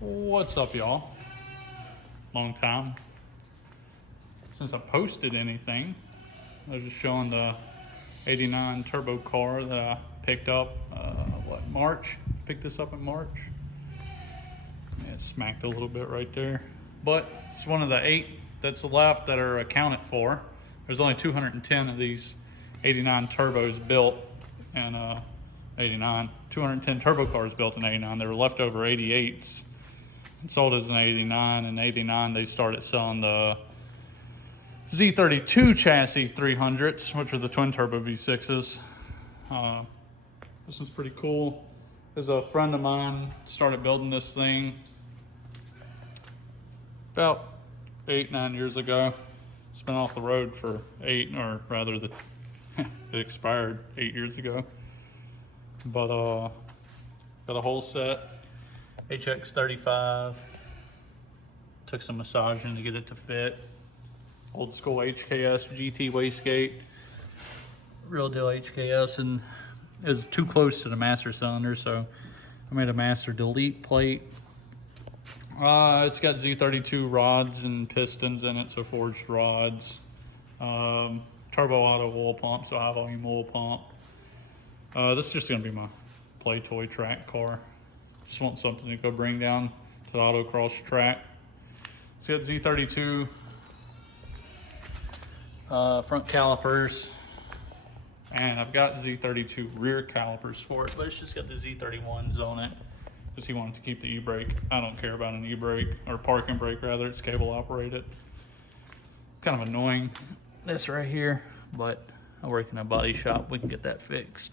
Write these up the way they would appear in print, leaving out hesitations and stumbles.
What's up, y'all? Long time since I posted anything. I was just showing the 89 turbo car that I picked up, March? Picked this up in March. Yeah, it smacked a little bit right there. But it's one of the 8 that's left that are accounted for. There's only 210 of these 89 turbos built in 89. 210 turbo cars built in 89. There were leftover 88s. Sold as an 89. In 89, they started selling the Z32 chassis 300s, which are the twin turbo V6s. This one's pretty cool. There's a friend of mine started building this thing about 8-9 years ago. It's been off the road for 8, or rather, it expired 8 years ago. But got a whole set. HX35, took some massaging to get it to fit. Old school HKS GT wastegate, real deal HKS, and is too close to the master cylinder, so I made a master delete plate. It's got Z32 rods and pistons in it, so forged rods. Turbo auto oil pump, so high volume oil pump. This is just gonna be my play toy track car. Just want something to go bring down to the autocross track. It's got Z32 front calipers, and I've got Z32 rear calipers for it, but it's just got the Z31s on it because he wanted to keep the e-brake. I don't care about an e-brake, or parking brake rather, it's cable operated. Kind of annoying, this right here, but I work in a body shop, we can get that fixed.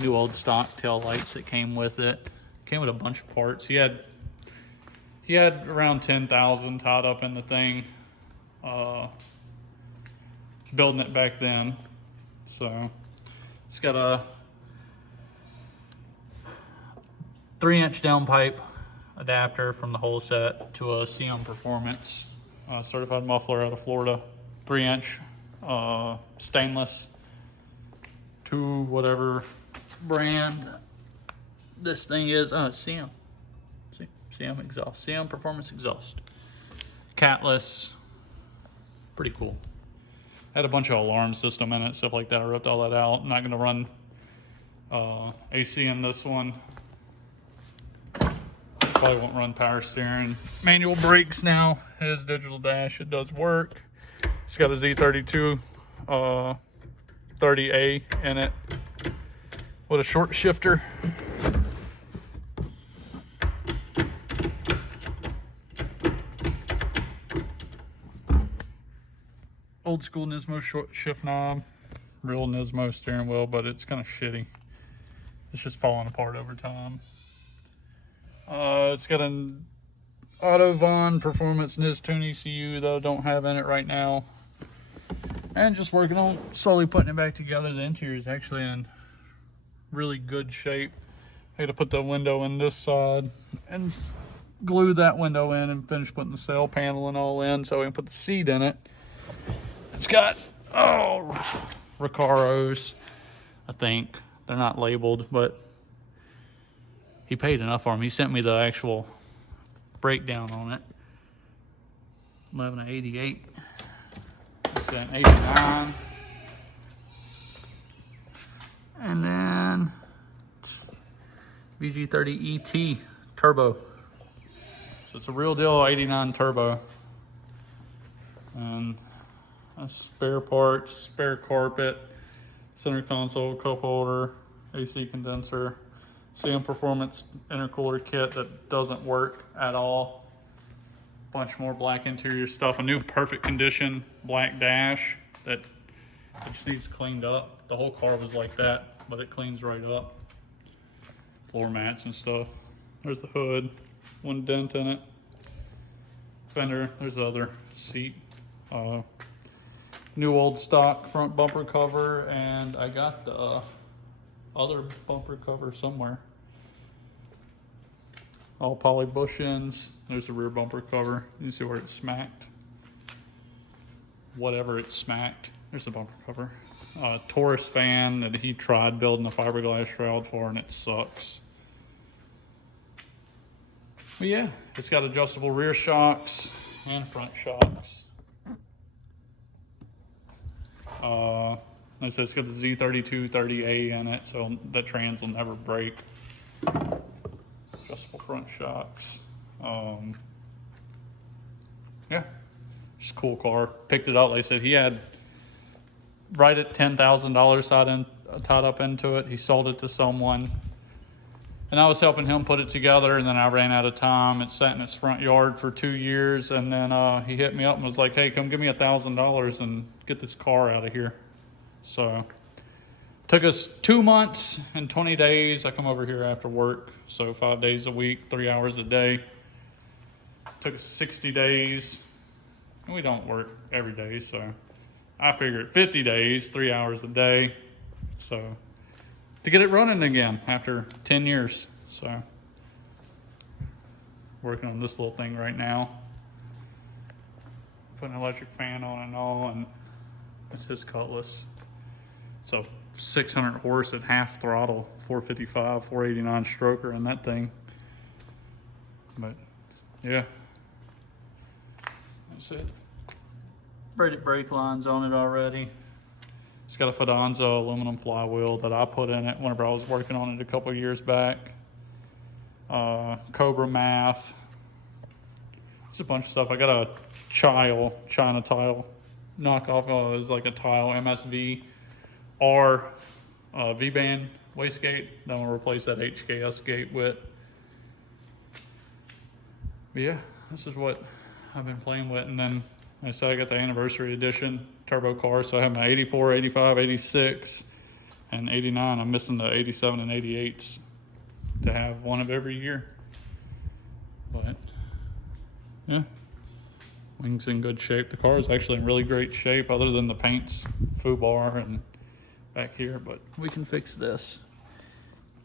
New old stock tail lights that came with it. Came with a bunch of parts. He had around 10,000 tied up in the thing. Building it back then. So it's got a 3-inch downpipe adapter from the whole set to a CM Performance certified muffler out of Florida. 3-inch stainless to whatever brand this thing is. CM. See, CM exhaust. CM Performance exhaust. Catless. Pretty cool. Had a bunch of alarm system in it, stuff like that. I ripped all that out. I'm not going to run AC in this one. Probably won't run power steering. Manual brakes now. It is digital dash. It does work. It's got a Z32 30A in it with a short shifter. Old school Nismo short shift knob, real Nismo steering wheel, but it's kind of shitty. It's just falling apart over time. It's got an Autovon Performance Nistune ECU that I don't have in it right now. And just working on slowly putting it back together. The interior is actually in really good shape. I had to put the window in this side and glue that window in and finish putting the sail panel and all in so we can put the seat in it. It's got, Recaros, I think. They're not labeled, but he paid enough for them. He sent me the actual breakdown on it. 1188. It's an 89. And then VG30 ET turbo. So it's a real deal 89 turbo. And spare parts, spare carpet, center console, cup holder, AC condenser, CM Performance intercooler kit that doesn't work at all. Bunch more black interior stuff, a new perfect condition black dash that just needs cleaned up. The whole car was like that, but it cleans right up. Floor mats and stuff. There's the hood, one dent in it. Fender, there's the other seat. New old stock front bumper cover, and I got the other bumper cover somewhere. All poly bushings. There's the rear bumper cover. You can see where it's smacked. Whatever it's smacked. There's the bumper cover. Taurus fan that he tried building a fiberglass shroud for, and it sucks. But yeah, it's got adjustable rear shocks and front shocks. Like I said, it's got the Z3230A in it, so that trans will never break. Adjustable front shocks. Yeah, just a cool car. Picked it up. Like I said, he had right at $10,000 tied up into it. He sold it to someone, and I was helping him put it together, and then I ran out of time. It sat in his front yard for 2 years, and then he hit me up and was like, hey, come give me $1,000 and get this car out of here. So took us 2 months and 20 days. I come over here after work, so 5 days a week, 3 hours a day. Took us 60 days, and we don't work every day, so I figured 50 days, 3 hours a day, so to get it running again after 10 years. So working on this little thing right now, putting an electric fan on and all, and that's his Cutlass. So 600 horse at half throttle, 455, 489 stroker in that thing. But yeah, that's it. Braided brake lines on it already. It's got a Fidanza aluminum flywheel that I put in it whenever I was working on it a couple years back. Cobra math. It's a bunch of stuff. I got a China tile knockoff. It was like a tile MSV R V-band wastegate. Then we'll replace that HKS gate with. But yeah, this is what I've been playing with. And then I said I got the anniversary edition turbo car, so I have my 84, 85, 86, and 89. I'm missing the 87 and 88s to have one of every year. But yeah, wings in good shape. The car is actually in really great shape, other than the paint's foobar and back here, but we can fix this.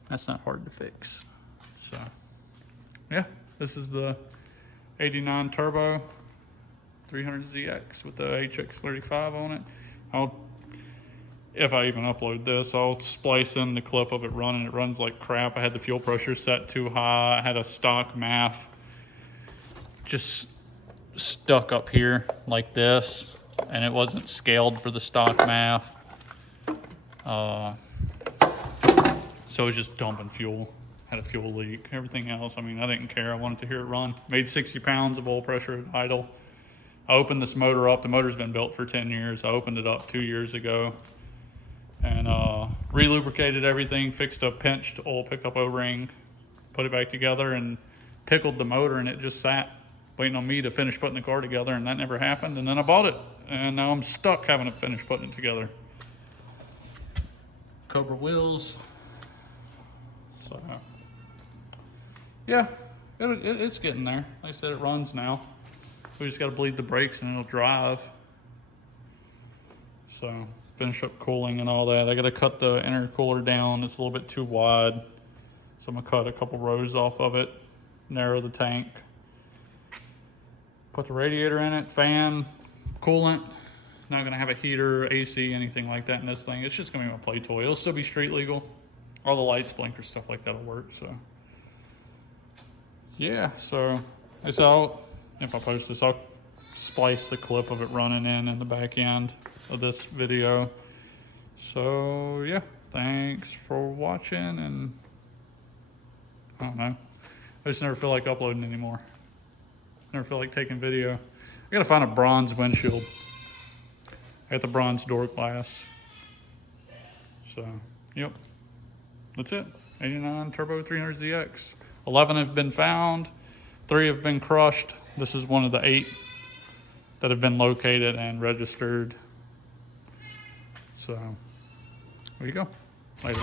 That's not hard to fix. So yeah, this is the 89 turbo 300ZX with the HX35 on it. If I even upload this, I'll splice in the clip of it running. It runs like crap. I had the fuel pressure set too high. I had a stock MAF just stuck up here like this, and it wasn't scaled for the stock MAF. So it was just dumping fuel. Had a fuel leak. Everything else, I mean, I didn't care. I wanted to hear it run. Made 60 pounds of oil pressure at idle. I opened this motor up. The motor's been built for 10 years. I opened it up 2 years ago and re-lubricated everything, fixed a pinched oil pickup O-ring, put it back together, and pickled the motor, and it just sat waiting on me to finish putting the car together, and that never happened. And then I bought it, and now I'm stuck having to finish putting it together. Cobra wheels. So yeah, it's getting there. Like I said, it runs now. We just got to bleed the brakes and it'll drive. So finish up cooling and all that. I got to cut the intercooler down. It's a little bit too wide. So I'm going to cut a couple rows off of it, narrow the tank. Put the radiator in it, fan, coolant. Not going to have a heater, AC, anything like that in this thing. It's just going to be my play toy. It'll still be street legal. All the lights, blinkers, stuff like that will work. So yeah, so it's out. If I post this, I'll splice the clip of it running in the back end of this video. So yeah, thanks for watching, and I don't know, I just never feel like uploading anymore. Never feel like taking video. I gotta find a bronze windshield. I got the bronze door glass. So yep, that's it. 89 Turbo 300ZX. 11 have been found, 3 have been crushed. This is one of the 8 that have been located and registered. So there you go. Later.